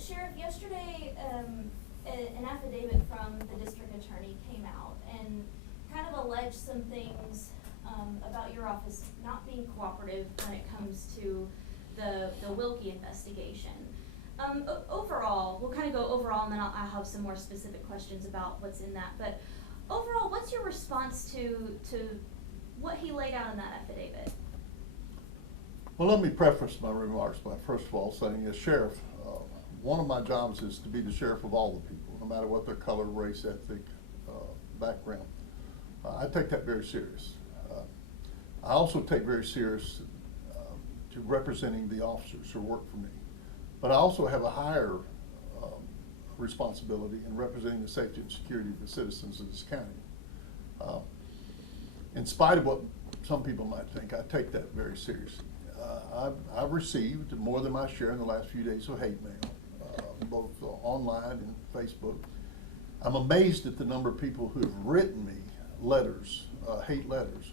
Sheriff, yesterday an affidavit from the district attorney came out and kind of alleged some things about your office not being cooperative when it comes to the Wilkie investigation. Overall, we'll kind of go overall, and then I'll have some more specific questions about what's in that. But overall, what's your response to what he laid out in that affidavit? Well, let me preface my remarks by first of all saying, as sheriff, one of my jobs is to be the sheriff of all the people, no matter what their color, race, ethnic background. I take that very serious. I also take very serious to representing the officers who work for me. But I also have a higher responsibility in representing the safety and security of the citizens of this county. In spite of what some people might think, I take that very seriously. I've received more than my share in the last few days of hate mail, both online and Facebook. I'm amazed at the number of people who have written me letters, hate letters,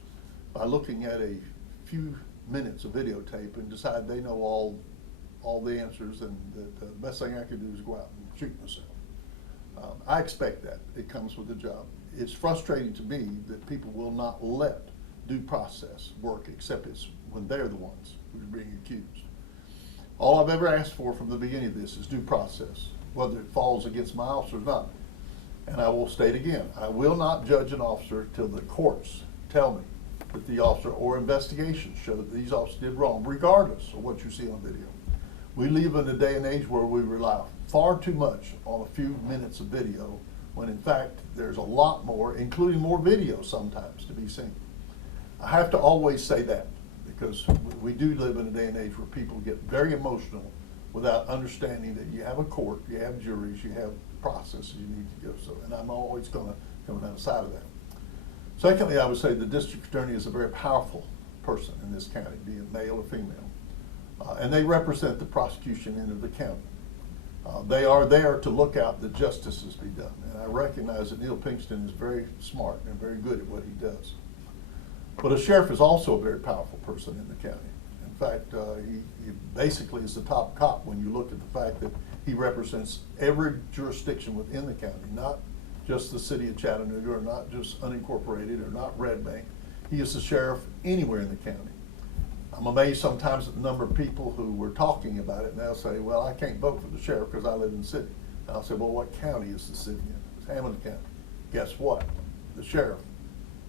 by looking at a few minutes of videotape and decide they know all the answers, and that the best thing I could do is go out and shoot myself. I expect that. It comes with the job. It's frustrating to me that people will not let due process work, except it's when they're the ones who are being accused. All I've ever asked for from the beginning of this is due process, whether it falls against my officer or not. And I will state again, I will not judge an officer till the courts tell me that the officer or investigations show that these officers did wrong, regardless of what you see on video. We live in a day and age where we rely far too much on a few minutes of video, when in fact there's a lot more, including more video sometimes, to be seen. I have to always say that, because we do live in a day and age where people get very emotional without understanding that you have a court, you have juries, you have processes you need to go through, and I'm always going to come down the side of that. Secondly, I would say the district attorney is a very powerful person in this county, be it male or female, and they represent the prosecution end of the county. They are there to look out that justice is be done, and I recognize that Neil Pinkston is very smart and very good at what he does. But a sheriff is also a very powerful person in the county. In fact, he basically is the top cop when you look at the fact that he represents every jurisdiction within the county, not just the city of Chattanooga, or not just unincorporated, or not Red Bank. He is the sheriff anywhere in the county. I'm amazed sometimes at the number of people who were talking about it, and they'll say, well, I can't vote for the sheriff because I live in the city. And I'll say, well, what county is the city in? It's Hammond County. Guess what? The sheriff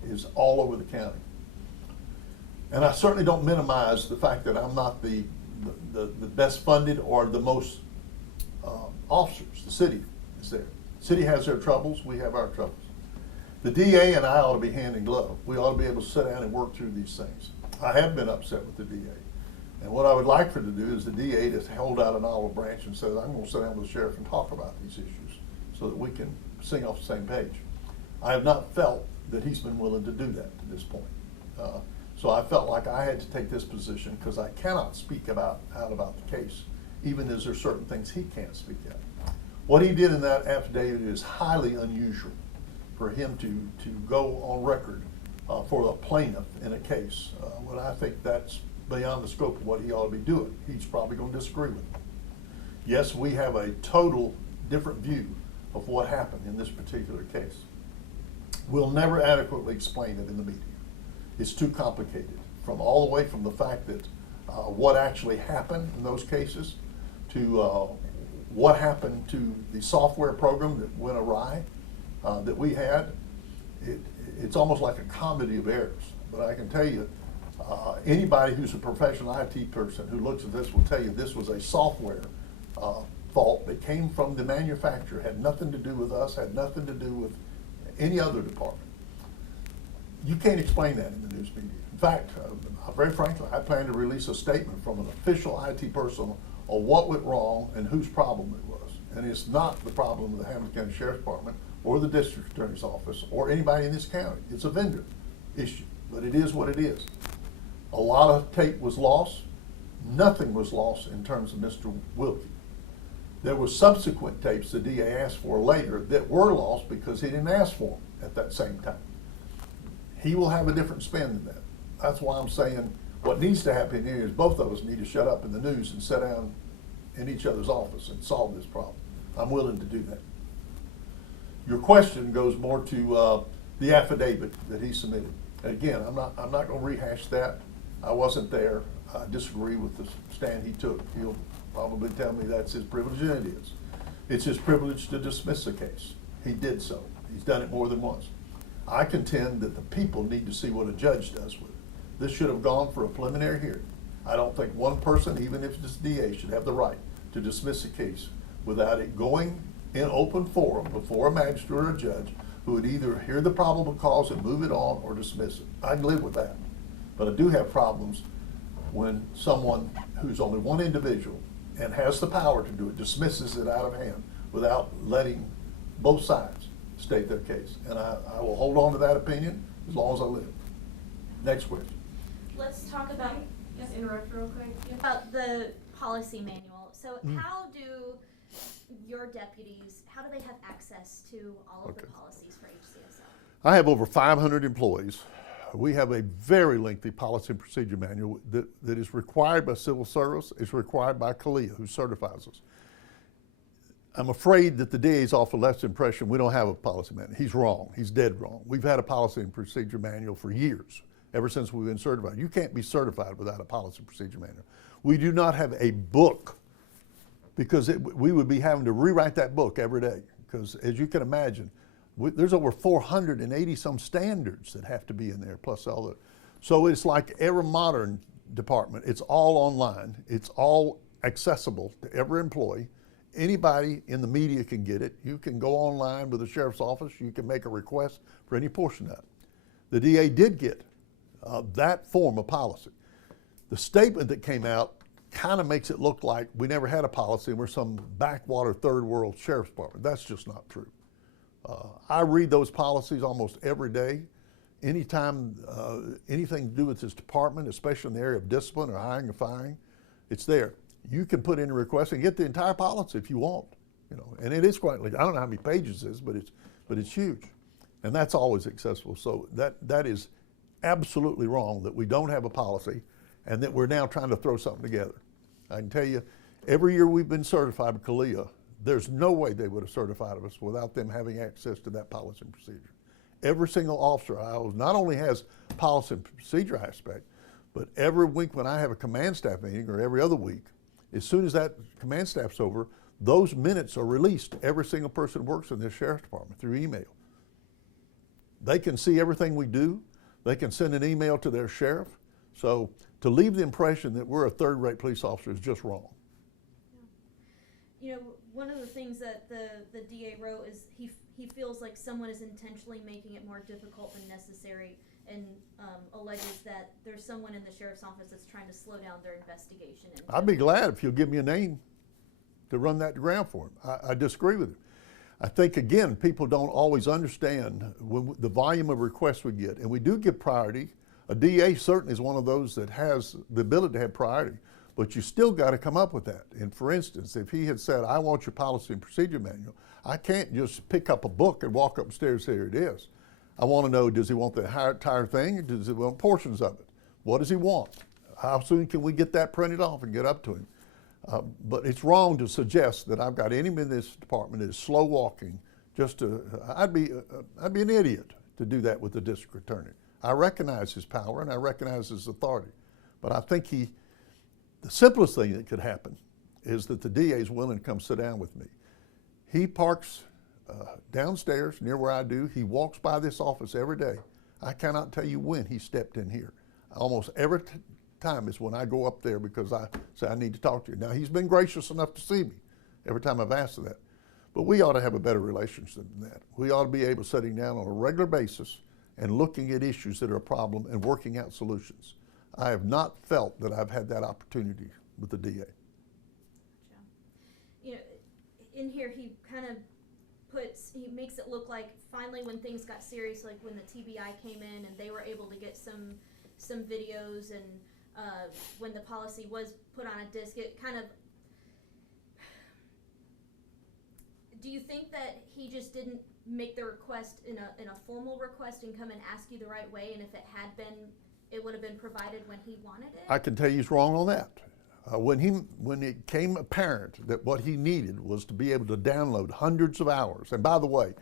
is all over the county. And I certainly don't minimize the fact that I'm not the best funded or the most officers. The city is there. The city has their troubles, we have our troubles. The DA and I ought to be hand in glove. We ought to be able to sit down and work through these things. I have been upset with the DA. And what I would like for to do is the DA to hold out an olive branch and say, I'm going to sit down with the sheriff and talk about these issues so that we can sing off the same page. I have not felt that he's been willing to do that to this point. So I felt like I had to take this position because I cannot speak out about the case, even as there are certain things he can't speak out. What he did in that affidavit is highly unusual for him to go on record for the plaintiff in a case, when I think that's beyond the scope of what he ought to be doing. He's probably going to disagree with me. Yes, we have a total different view of what happened in this particular case. We'll never adequately explain it in the media. It's too complicated, from all the way from the fact that what actually happened in those cases to what happened to the software program that went awry that we had. It's almost like a comedy of errors. But I can tell you, anybody who's a professional IT person who looks at this will tell you this was a software fault that came from the manufacturer, had nothing to do with us, had nothing to do with any other department. You can't explain that in the news media. In fact, very frankly, I plan to release a statement from an official IT person on what went wrong and whose problem it was. And it's not the problem of the Hammond County Sheriff's Department or the District Attorney's Office or anybody in this county. It's a vendor issue, but it is what it is. A lot of tape was lost. Nothing was lost in terms of Mr. Wilkie. There were subsequent tapes the DA asked for later that were lost because he didn't ask for them at that same time. He will have a different spin than that. That's why I'm saying what needs to happen here is both of us need to shut up in the news and sit down in each other's office and solve this problem. I'm willing to do that. Your question goes more to the affidavit that he submitted. Again, I'm not going to rehash that. I wasn't there. I disagree with the stand he took. He'll probably tell me that's his privilege, and it is. It's his privilege to dismiss a case. He did so. He's done it more than once. I contend that the people need to see what a judge does with it. This should have gone for a preliminary hearing. I don't think one person, even if it's DA, should have the right to dismiss a case without it going in open forum before a magistrate or a judge who would either hear the probable cause and move it on or dismiss it. I can live with that. But I do have problems when someone who's only one individual and has the power to do it dismisses it out of hand without letting both sides state their case. And I will hold on to that opinion as long as I live. Next question. Let's talk about, Just interrupt real quick. about the policy manual. So how do your deputies, how do they have access to all of the policies for HCSO? I have over 500 employees. We have a very lengthy policy and procedure manual that is required by civil service. It's required by CALEA, who certifies us. I'm afraid that the DA's off the left impression we don't have a policy manual. He's wrong. He's dead wrong. We've had a policy and procedure manual for years, ever since we've been certified. You can't be certified without a policy and procedure manual. We do not have a book because we would be having to rewrite that book every day because, as you can imagine, there's over 480 some standards that have to be in there, plus all the. So it's like every modern department. It's all online. It's all accessible to every employee. Anybody in the media can get it. You can go online with the sheriff's office. You can make a request for any portion of it. The DA did get that form of policy. The statement that came out kind of makes it look like we never had a policy and we're some backwater third world sheriff's department. That's just not true. I read those policies almost every day. Anytime anything to do with this department, especially in the area of discipline or hiring and firing, it's there. You can put in a request and get the entire policy if you want, and it is quite. I don't know how many pages it is, but it's huge, and that's always accessible. So that is absolutely wrong that we don't have a policy, and that we're now trying to throw something together. I can tell you, every year we've been certified by CALEA, there's no way they would have certified us without them having access to that policy and procedure. Every single officer I owe not only has policy and procedure aspect, but every week when I have a command staff meeting or every other week, as soon as that command staff's over, those minutes are released to every single person who works in this sheriff's department through email. They can see everything we do. They can send an email to their sheriff. So to leave the impression that we're a third-rate police officer is just wrong. One of the things that the DA wrote is he feels like someone is intentionally making it more difficult than necessary, and alleges that there's someone in the sheriff's office that's trying to slow down their investigation. I'd be glad if you'll give me a name to run that to ground for him. I disagree with him. I think, again, people don't always understand the volume of requests we get, and we do give priority. A DA certainly is one of those that has the ability to have priority, but you still got to come up with that. And for instance, if he had said, I want your policy and procedure manual, I can't just pick up a book and walk upstairs, here it is. I want to know, does he want the entire thing, or does he want portions of it? What does he want? How soon can we get that printed off and get up to him? But it's wrong to suggest that I've got anyone in this department that is slow walking. I'd be an idiot to do that with the district attorney. I recognize his power and I recognize his authority, but I think the simplest thing that could happen is that the DA is willing to come sit down with me. He parks downstairs near where I do. He walks by this office every day. I cannot tell you when he stepped in here. Almost every time is when I go up there because I say I need to talk to you. Now, he's been gracious enough to see me every time I've asked for that. But we ought to have a better relationship than that. We ought to be able to sitting down on a regular basis and looking at issues that are a problem and working out solutions. I have not felt that I've had that opportunity with the DA. Gotcha. In here he kind of he makes it look like finally when things got serious, like when the TBI came in and they were able to get some videos, and when the policy was put on a disc, it kind of. Do you think that he just didn't make the request in a formal request and come and ask you the right way, and if it had been, it would have been provided when he wanted it? I can tell you he's wrong on that. When it became apparent that what he needed was to be able to download hundreds of hours, and by the way,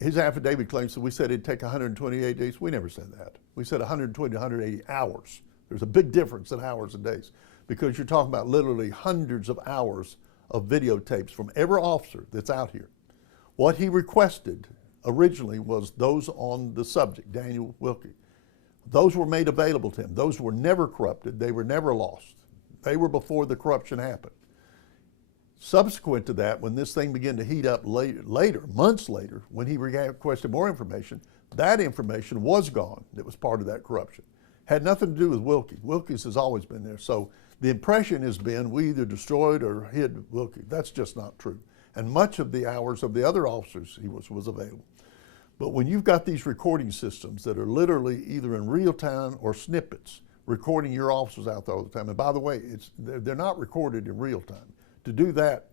his affidavit claims that we said it'd take 128 days. We never said that. We said 120 to 180 hours. There's a big difference in hours and days, because you're talking about literally hundreds of hours of videotapes from every officer that's out here. What he requested originally was those on the subject, Daniel Wilkie. Those were made available to him. Those were never corrupted. They were never lost. They were before the corruption happened. Subsequent to that, when this thing began to heat up later, months later, when he requested more information, that information was gone. That was part of that corruption. Had nothing to do with Wilkie. Wilkie's has always been there. So the impression has been we either destroyed or hid Wilkie. That's just not true. And much of the hours of the other officers he was available. But when you've got these recording systems that are literally either in real time or snippets, recording your officers out there all the time, and by the way, they're not recorded in real time. To do that,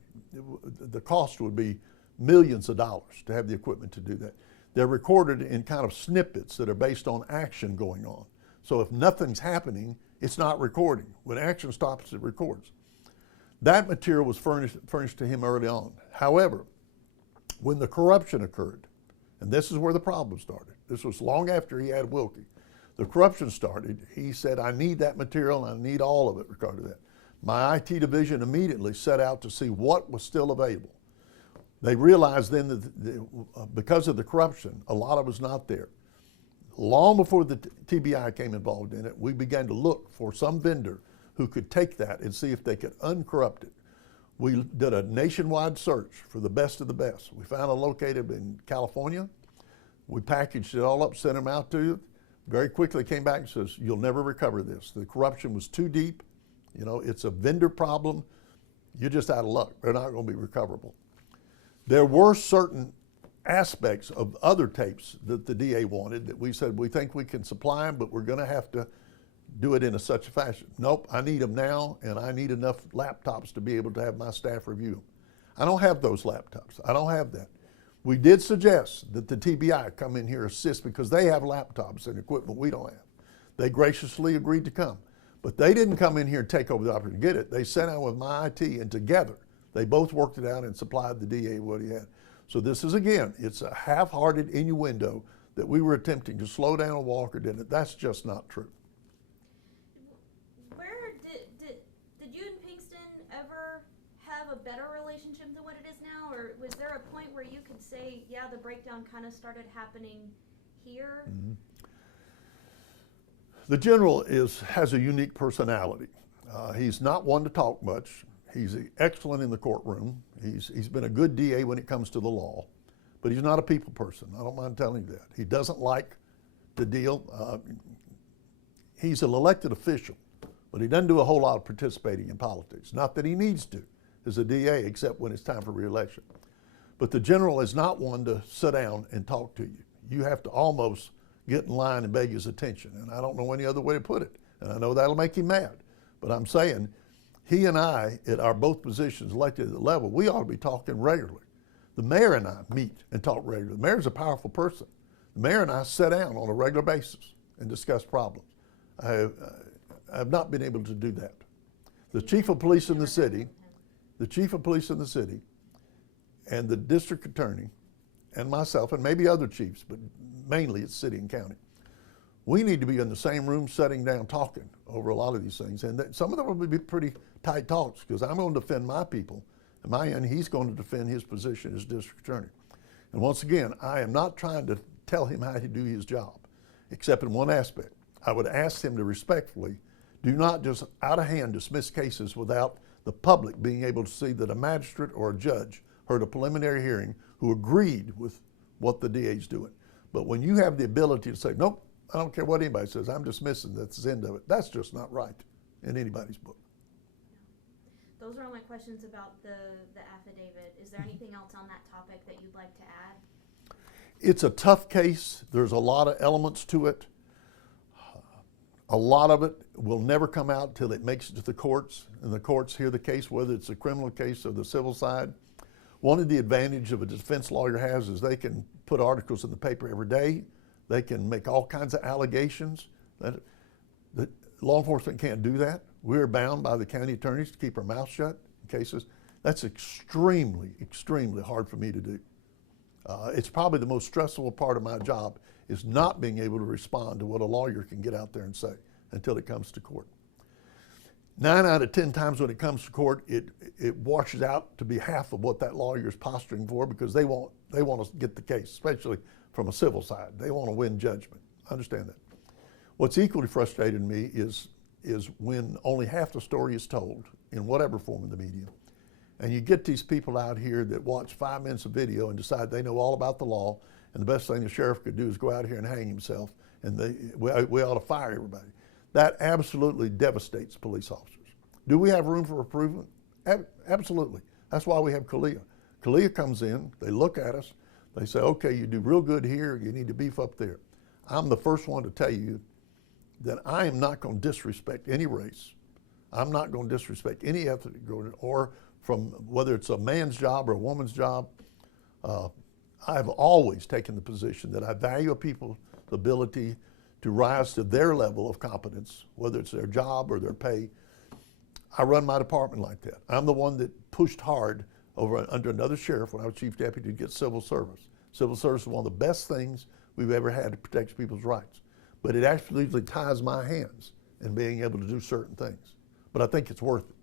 the cost would be millions of dollars to have the equipment to do that. They're recorded in kind of snippets that are based on action going on. So if nothing's happening, it's not recording. When action stops, it records. That material was furnished to him early on. However, when the corruption occurred, and this is where the problem started, this was long after he had Wilkie, the corruption started, he said, I need that material and I need all of it regarding that. My IT division immediately set out to see what was still available. They realized then that because of the corruption, a lot of it was not there. Long before the TBI came involved in it, we began to look for some vendor who could take that and see if they could uncorrupt it. We did a nationwide search for the best of the best. We found a located in California. We packaged it all up, sent them out to you. Very quickly came back and says, you'll never recover this. The corruption was too deep. You know, it's a vendor problem. You're just out of luck. They're not going to be recoverable. There were certain aspects of other tapes that the DA wanted that we said, we think we can supply them, but we're going to have to do it in such a fashion. Nope, I need them now, and I need enough laptops to be able to have my staff review them. I don't have those laptops. I don't have that. We did suggest that the TBI come in here assist because they have laptops and equipment we don't have. They graciously agreed to come. But they didn't come in here and take over the opportunity to get it. They sat down with my IT, and together they both worked it out and supplied the DA what he had. So this is, again, it's a half-hearted innuendo that we were attempting to slow down Walker did it. That's just not true. Where did you and Pinkston ever have a better relationship than what it is now? Or was there a point where you could say, yeah, the breakdown kind of started happening here? Mm-hmm. The general has a unique personality. He's not one to talk much. He's excellent in the courtroom. He's been a good DA when it comes to the law, but he's not a people person. I don't mind telling you that. He doesn't like to deal. He's an elected official, but he doesn't do a whole lot of participating in politics. Not that he needs to as a DA, except when it's time for re-election. But the general is not one to sit down and talk to you. You have to almost get in line and beg his attention, and I don't know any other way to put it. And I know that'll make him mad, but I'm saying he and I, at our both positions elected at the level, we ought to be talking regularly. The mayor and I meet and talk regularly. The mayor's a powerful person. The mayor and I sit down on a regular basis and discuss problems. I have not been able to do that. The chief of police in the city, and the district attorney, and myself, and maybe other chiefs, but mainly it's city and county. We need to be in the same room sitting down talking over a lot of these things. And some of them will be pretty tight talks because I'm going to defend my people. And my end, he's going to defend his position as district attorney. And once again, I am not trying to tell him how to do his job, except in one aspect. I would ask him to respectfully do not just out of hand dismiss cases without the public being able to see that a magistrate or a judge heard a preliminary hearing who agreed with what the DA's doing. But when you have the ability to say, nope, I don't care what anybody says, I'm dismissing, that's the end of it. That's just not right in anybody's book. Those are all my questions about the affidavit. Is there anything else on that topic that you'd like to add? It's a tough case. There's a lot of elements to it. A lot of it will never come out till it makes it to the courts, and the courts hear the case, whether it's a criminal case or the civil side. One of the advantages of a defense lawyer has is they can put articles in the paper every day. They can make all kinds of allegations. That law enforcement can't do that. we're bound by the county attorneys to keep our mouth shut in cases. That's extremely, extremely hard for me to do. It's probably the most stressful part of my job is not being able to respond to what a lawyer can get out there and say until it comes to court. 9 out of 10 times when it comes to court, it washes out to be half of what that lawyer is posturing for because they want to get the case, especially from a civil side. They want to win judgment. I understand that. What's equally frustrating to me is when only half the story is told in whatever form of the media. And you get these people out here that watch 5 minutes of video and decide they know all about the law, and the best thing the sheriff could do is go out here and hang himself, and we ought to fire everybody. That absolutely devastates police officers. Do we have room for improvement? Absolutely. That's why we have CALEA. CALEA comes in, they look at us, they say, okay, you do real good here, you need to beef up there. I'm the first one to tell you that I am not going to disrespect any race. I'm not going to disrespect any ethnic group, or from whether it's a man's job or a woman's job. I've always taken the position that I value people's ability to rise to their level of competence, whether it's their job or their pay. I run my department like that. I'm the one that pushed hard under another sheriff when I was chief deputy to get civil service. Civil service is one of the best things we've ever had to protect people's rights. But it absolutely ties my hands in being able to do certain things. But I think it's worth it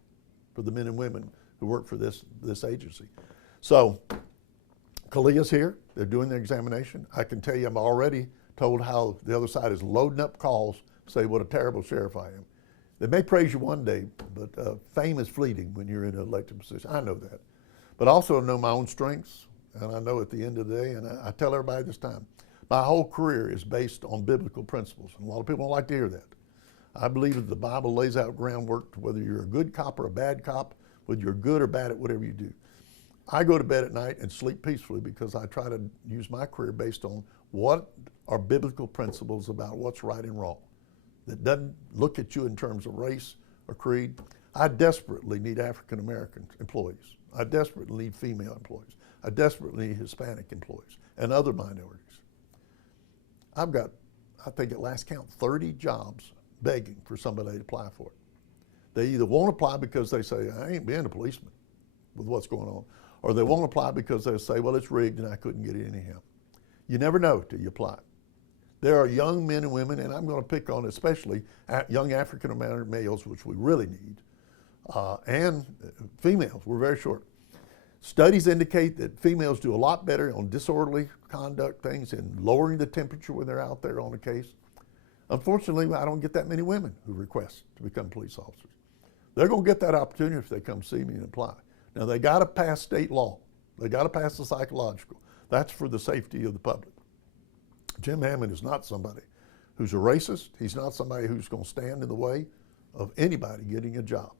for the men and women who work for this agency. So CALEA's here, they're doing their examination. I can tell you I'm already told how the other side is loading up calls, say what a terrible sheriff I am. They may praise you one day, but fame is fleeting when you're in an elected position. I know that. But also I know my own strengths, and I know at the end of the day, and I tell everybody this time, my whole career is based on biblical principles, and a lot of people don't like to hear that. I believe that the Bible lays out groundwork to whether you're a good cop or a bad cop, whether you're good or bad at whatever you do. I go to bed at night and sleep peacefully because I try to use my career based on what are biblical principles about what's right and wrong. That doesn't look at you in terms of race or creed. I desperately need African American employees. I desperately need female employees. I desperately need Hispanic employees and other minorities. I've got, I think at last count, 30 jobs begging for somebody to apply for it. They either won't apply because they say, I ain't being a policeman with what's going on, or they won't apply because they say, well, it's rigged and I couldn't get it anyhow. You never know till you apply. There are young men and women, and I'm going to pick on especially young African American males, which we really need, and females. We're very short. Studies indicate that females do a lot better on disorderly conduct things and lowering the temperature when they're out there on a case. Unfortunately, I don't get that many women who request to become police officers. They're going to get that opportunity if they come see me and apply. Now, they got to pass state law. They got to pass the psychological. That's for the safety of the public. Jim Hammond is not somebody who's a racist. He's not somebody who's going to stand in the way of anybody getting a job.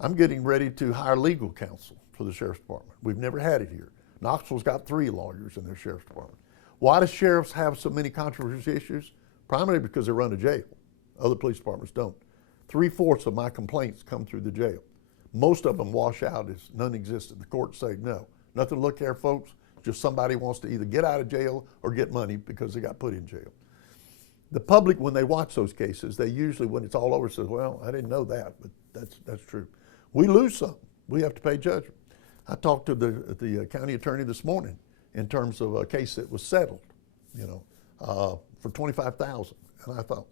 I'm getting ready to hire legal counsel for the Sheriff's Department. We've never had it here. Knoxville's got 3 lawyers in their Sheriff's Department. Why do sheriffs have so many controversial issues? Primarily because they run a jail. Other police departments don't. 3/4 of my complaints come through the jail. Most of them wash out as non-existent. The courts say no. Nothing to look here, folks. Just somebody wants to either get out of jail or get money because they got put in jail. The public, when they watch those cases, they usually, when it's all over, says, well, I didn't know that, but that's true. We lose some. We have to pay judgment. I talked to the county attorney this morning in terms of a case that was settled, for $25,000. And I thought,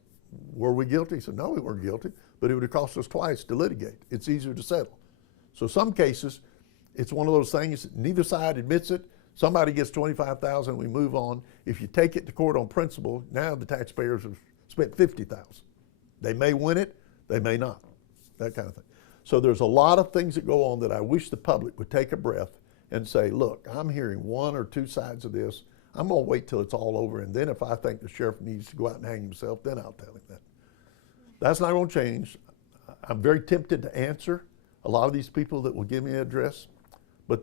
were we guilty? He said, no, we weren't guilty, but it would have cost us twice to litigate. It's easier to settle. So some cases, it's one of those things, neither side admits it. Somebody gets $25,000, we move on. If you take it to court on principle, now the taxpayers have spent $50,000. They may win it, they may not, that kind of thing. So there's a lot of things that go on that I wish the public would take a breath and say, look, I'm hearing 1 or 2 sides of this. I'm gonna wait till it's all over, and then if I think the sheriff needs to go out and hang himself, then I'll tell him that. That's not gonna change. I'm very tempted to answer a lot of these people that will give me an address, but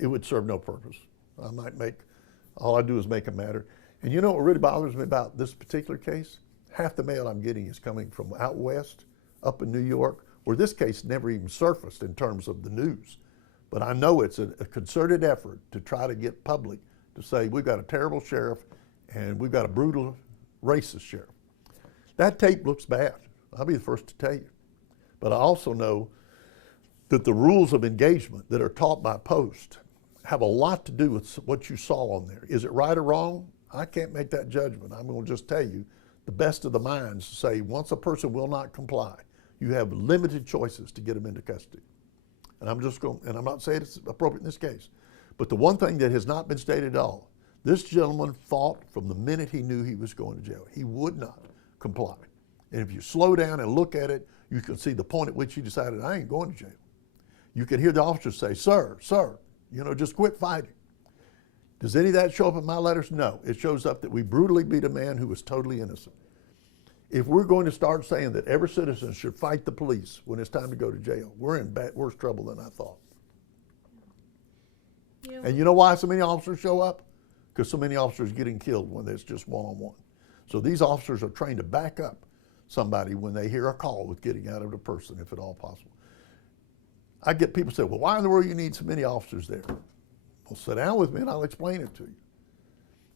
it would serve no purpose. I might all I do is make a matter. And you know what really bothers me about this particular case? Half the mail I'm getting is coming from out west, up in New York, where this case never even surfaced in terms of the news. But I know it's a concerted effort to try to get public to say we've got a terrible sheriff and we've got a brutal, racist sheriff. That tape looks bad. I'll be the first to tell you. But I also know that the rules of engagement that are taught by post have a lot to do with what you saw on there. Is it right or wrong? I can't make that judgment. I'm going to just tell you, the best of the minds say once a person will not comply, you have limited choices to get them into custody. And I'm not saying it's appropriate in this case, but the one thing that has not been stated at all, this gentleman fought from the minute he knew he was going to jail. He would not comply. And if you slow down and look at it, you can see the point at which he decided, I ain't going to jail. You can hear the officer say, sir, just quit fighting. Does any of that show up in my letters? No. It shows up that we brutally beat a man who was totally innocent. If we're going to start saying that every citizen should fight the police when it's time to go to jail, we're in worse trouble than I thought. And you know why so many officers show up? Because so many officers are getting killed when it's just one-on-one. So these officers are trained to back up somebody when they hear a call with getting out of the person, if at all possible. I get people say, well, why in the world you need so many officers there? Well, sit down with me and I'll explain it to you.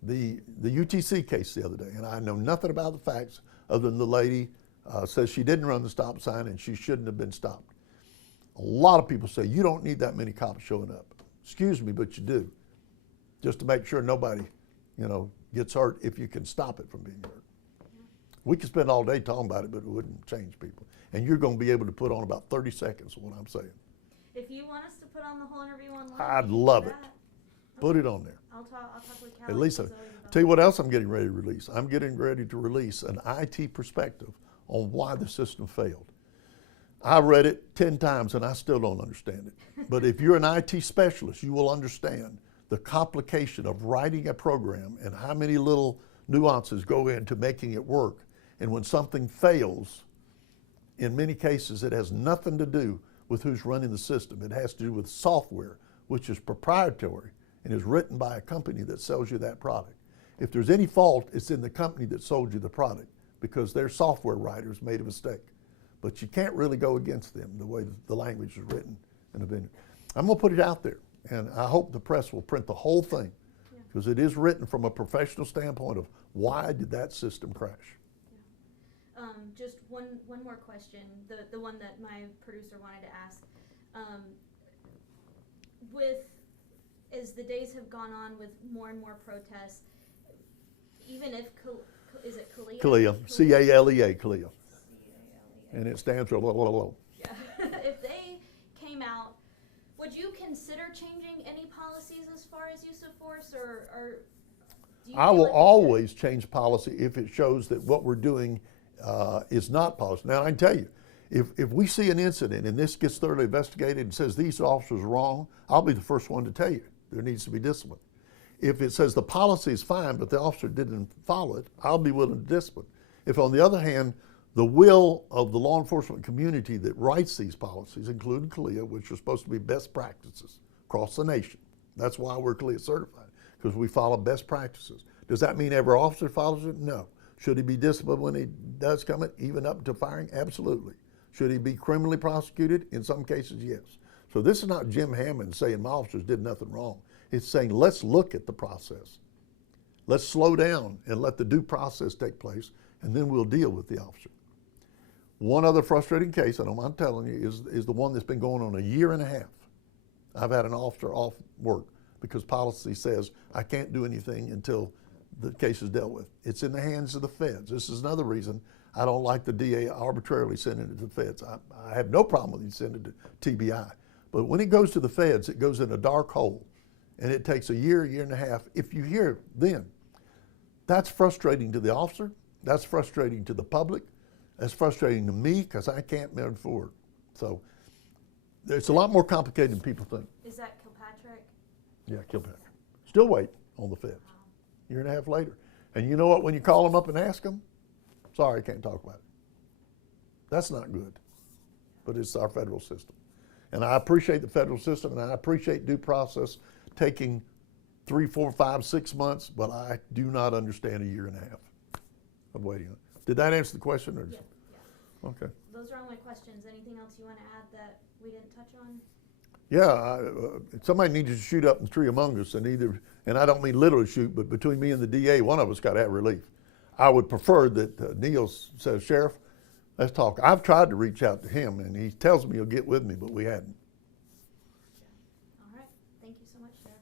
The UTC case the other day, and I know nothing about the facts other than the lady says she didn't run the stop sign and she shouldn't have been stopped. A lot of people say, you don't need that many cops showing up. Excuse me, but you do. Just to make sure nobody, gets hurt if you can stop it from being hurt. We could spend all day talking about it, but it wouldn't change people. And you're going to be able to put on about 30 seconds of what I'm saying. If you want us to put on the whole interview online, I'd love it. Put it on there. I'll talk with Callie. At least, tell you what else I'm getting ready to release. I'm getting ready to release an IT perspective on why the system failed. I read it 10 times and I still don't understand it. But if you're an IT specialist, you will understand the complication of writing a program and how many little nuances go into making it work. And when something fails, in many cases, it has nothing to do with who's running the system. It has to do with software, which is proprietary and is written by a company that sells you that product. If there's any fault, it's in the company that sold you the product because their software writers made a mistake. But you can't really go against them the way the language is written in the vendor. I'm going to put it out there, and I hope the press will print the whole thing because it is written from a professional standpoint of why did that system crash. Just one more question, the one that my producer wanted to ask. As the days have gone on with more and more protests, even if, is it CALEA? CALEA, C-A-L-E-A, CALEA. C-A-L-E-A. And it stands for blah, blah, blah. Yeah. If they came out, would you consider changing any policies as far as use of force, or do you I will always change policy if it shows that what we're doing is not policy. Now, I can tell you, if we see an incident and this gets thoroughly investigated and says these officers are wrong, I'll be the first one to tell you there needs to be discipline. If it says the policy is fine, but the officer didn't follow it, I'll be willing to discipline. If, on the other hand, the will of the law enforcement community that writes these policies, including CALEA, which are supposed to be best practices across the nation, that's why we're CALEA certified, because we follow best practices. Does that mean every officer follows it? No. Should he be disciplined when he does come it, even up to firing? Absolutely. Should he be criminally prosecuted? In some cases, yes. So this is not Jim Hammond saying my officers did nothing wrong. It's saying let's look at the process. Let's slow down and let the due process take place, and then we'll deal with the officer. One other frustrating case, I don't mind telling you, is the one that's been going on a year and a half. I've had an officer off work because policy says I can't do anything until the case is dealt with. It's in the hands of the feds. This is another reason I don't like the DA arbitrarily sending it to the feds. I have no problem with you sending it to TBI. But when it goes to the feds, it goes in a dark hole. And it takes a year and a half. If you hear then, that's frustrating to the officer. That's frustrating to the public. That's frustrating to me because I can't move forward. So it's a lot more complicated than people think. Is that Kilpatrick? Yeah, Kilpatrick. Still wait on the feds. Wow. Year and a half later. And you know what? When you call them up and ask them, sorry, I can't talk about it. That's not good. But it's our federal system. And I appreciate the federal system, and I appreciate due process taking 3, 4, 5, 6 months, but I do not understand a year and a half of waiting on it. Did that answer the question? Or Yeah. Okay. Those are all my questions. Anything else you want to add that we didn't touch on? Yeah, somebody needs to shoot up the tree among us, and I don't mean literally shoot, but between me and the DA, one of us got to have relief. I would prefer that Neil says, Sheriff, Let's talk. I've tried to reach out to him, and he tells me he'll get with me, but we hadn't. All right, thank you so much, Sheriff.